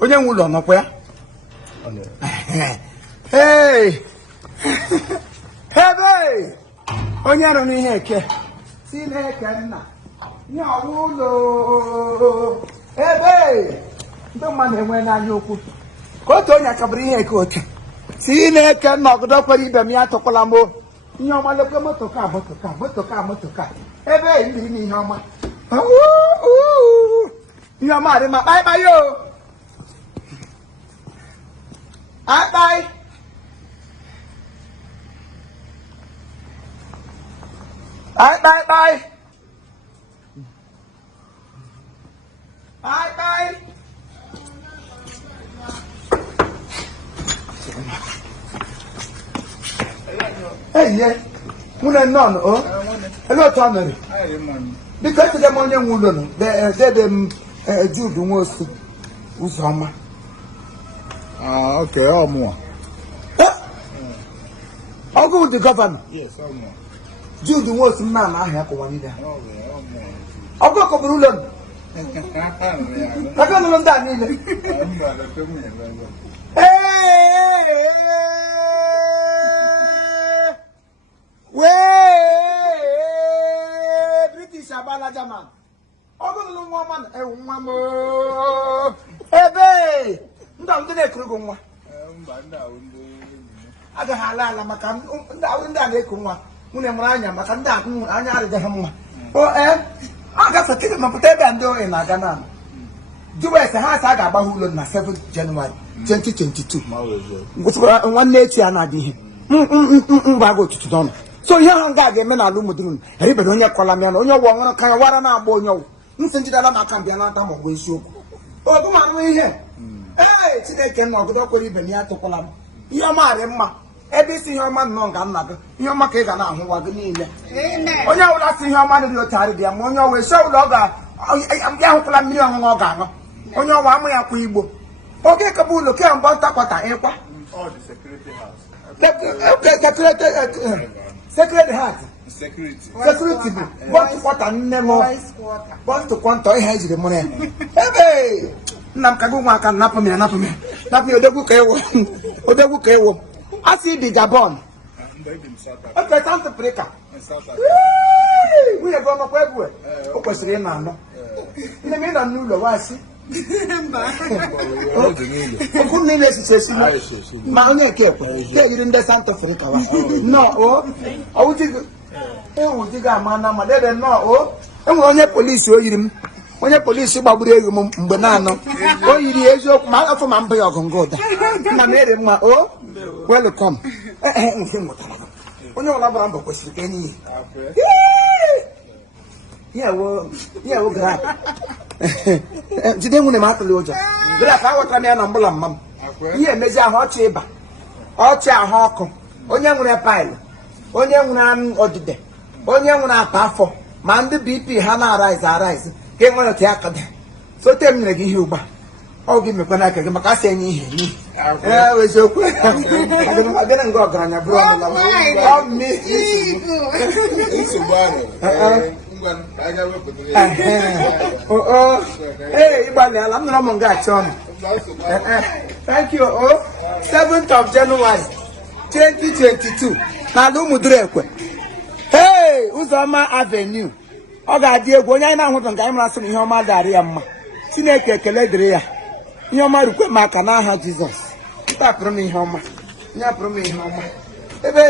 Onye nwe ụlọ nọkwa ya? Hey! Ebe! Onye rụrụ ihe eke si na-eke nna nye ọrụ ụlọ ebe ndị mmadụ enwe n'anya okwu ka otu onye akabụrụ ihe eke oke si na-eke nna ọgụdọ kwere ibe m ya tụkwala m ihe ọma loke motoka ebe ndị ime ihe ọma ihe ọma adị ma kpaịkpaị o akpaị bye. Hey, yeah. Muna non, oh. Hello, Tommy. Because the money wouldn't. They Jude most Usama. Ah, okay, or more. I'll go with the governor. Yes, or more. Jude was man, I have one there. Oh, yeah, I'll go to Brulan. I can't learn that neither. Hey! Way! British Abala Jaman. I'll go to the woman, a woman. Hey, don't do that, Kruguma. I don't have a macan. I wouldn't done it. Munemranya, Makanda, Anya de Hamma. Oh, I got a ticket of potato and do in Agana. Do as a house I got Bahul on 7th January 2022. One nature and I did him. Bago to Don. So here on God, the men are Lumudun, Ribedonia Colamian, on your one kind of Warana Bonio. Instant that can be another of Wisu. Oh, come on, we here. Hey, today came on good up even yet to Colam. Yama. Everything your man no ganaga. Your market and I was in there. On your last thing your man of your tired, the ammonia will show logger. I'm down for a million organo. On your one way up Weibo. Okay, Kabul, okay, I'm about Tapata, Oh, the security house. Secret heart. Security. What a nemo. What to quanto has the money. Hey, Namkaguma can nap me and nap me. Nap me, Odebuke. I see the Gabon. Okay, time to break up. We are going to everywhere. Okay, so you know. In the middle of Nulo, I see. Good news, Mania Cape. You didn't Santa Africa. No, oh, I would think. Oh, would you got Mana, my dad, and no, oh, and when your police, when your police, banana, oh, you is your mother from Ampere can go there. Oh. Welcome. Onye ọla bara mbọ kwesịrị ka enyi ya wo grab jide nwune ma atụle ụjọ grab ka awọtara m ya na mbụla mma m ihe emezi ahụ ọchị ịba ọchị ahụ ọkụ onye nwere paịlụ onye nwere ọdịde onye nwere apa afọ ma ndị BP ha na-arise ka enwere otu aka dị sote m nyere gị ihe ugba ọ gị mekwa n'aka gị maka asị enye ihe n'ihi eziokwu abịa nga ọgaranya bụrụ ịgbalị ala m nọrọ m nga achọ ọnụ. Thank you. 7th of January 2022 n'ala Ụmụdịrị Ekwe. Hey, Ụzọma Avenue. Ọ ga-adị egwu onye anyị na-ahụta nke anyị mara sị na ihe ọma ga-arị ya mma. Chineke ekele dịrị ya. Ihe ọma rukwe maka n'aha Jizọs. Tapụrụ m ihe ọma. Nyapụrụ m ihe ọma. Ebe